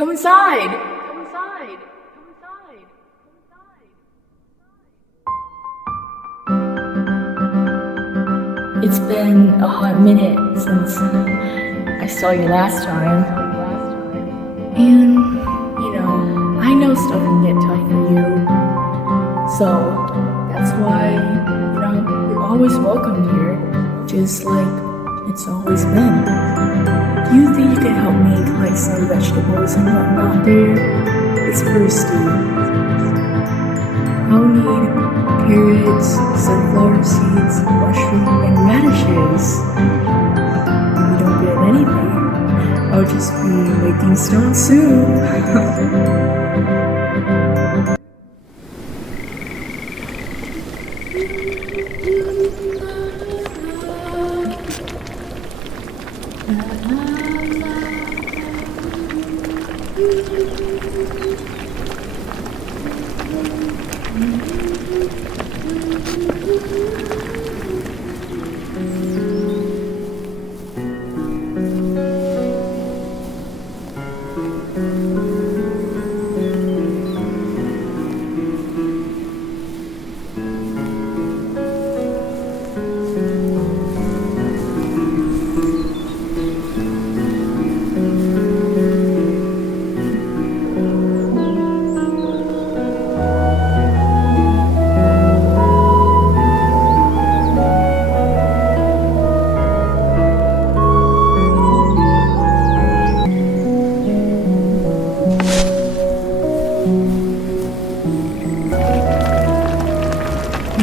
Come inside! Come inside! Come inside! Come inside! It's been a hot minute since I saw you last time. And, I know stuff can get tough for you. So, that's why, you're always welcomed here. Just like it's always been. Do you think you could help me collect some vegetables and whatnot there? It's thirsty. I'll need carrots, sunflower seeds, mushroom, and radishes. If you don't get anything, I'll just be making stone soup.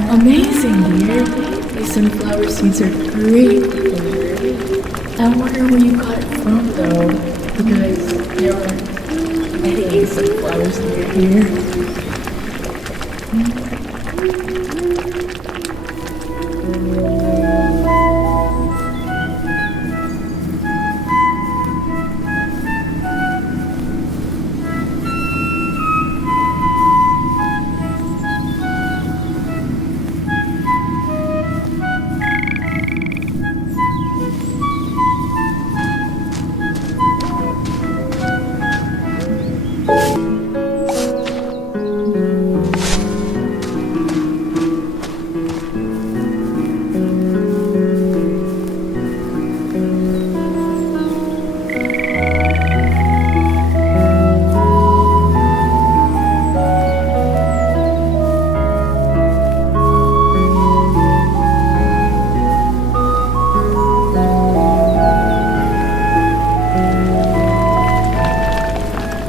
Amazing, dear. These sunflower seeds are great. I wonder where you got it from, though. because there aren't any sunflowers near here.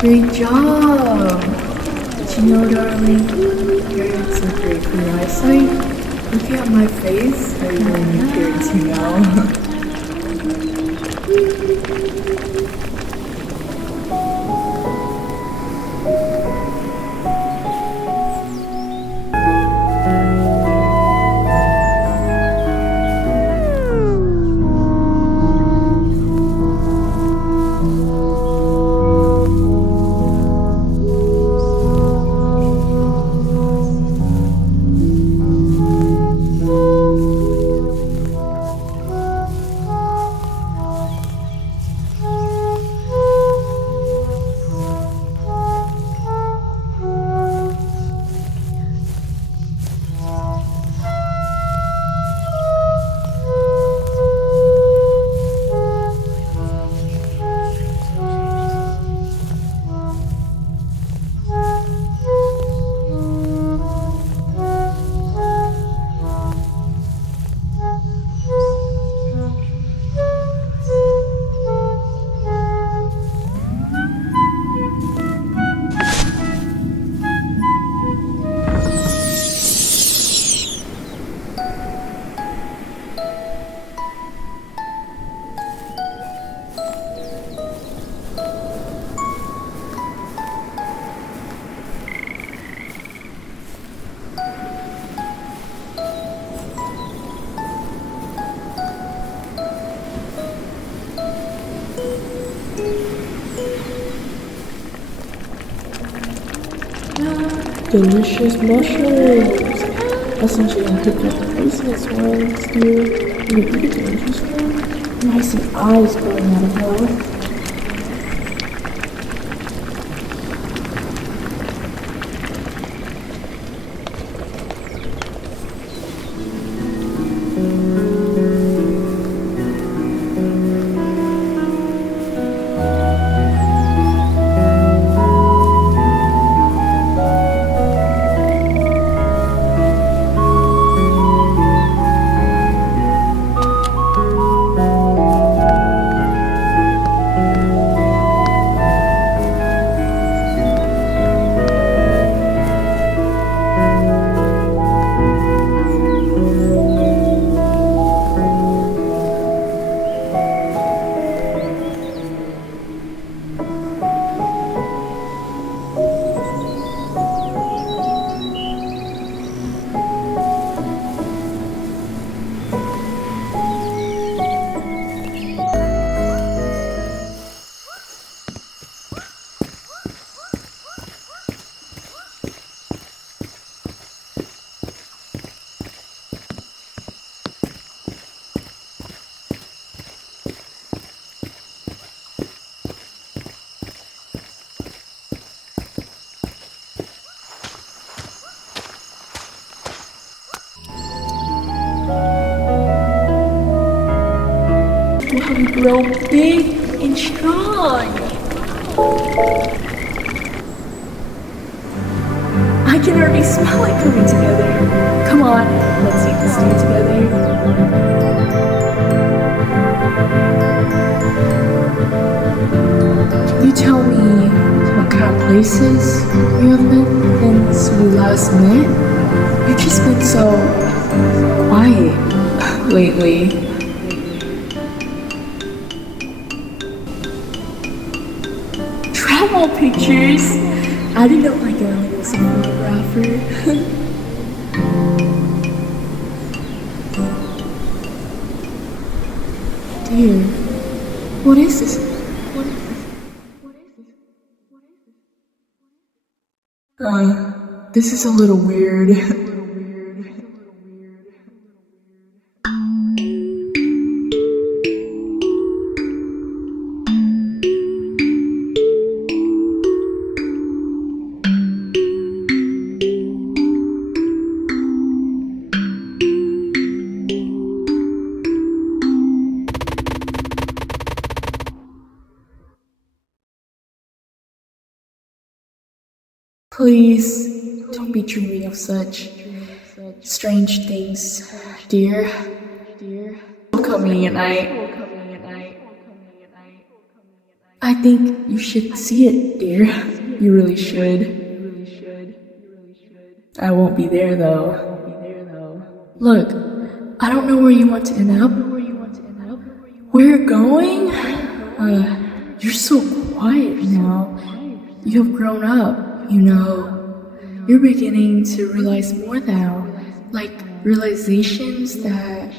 Great job! But you know, darling, you're doing so great for your eyesight. Look at my face. I really need to know. Delicious mushrooms! Essentially, I picked up poisonous ones, dear. You eat a delicious one? You might see eyes growing out of her. We grow big and strong. I can already smell it coming together. Come on, let's eat this tea together. Can you tell me what kind of places you have been since we last met? You've just been so quiet lately. have all pictures. I didn't know my darling was a photographer. Dear, what is this? This is a little weird. Please don't be dreaming of such strange things, dear. Coming at night. I think you should see it, dear. You really should. I won't be there though. Look, I don't know where you want to end up. Where you're going? You're so quiet now. You have grown up. You know, you're beginning to realize more now, like realizations that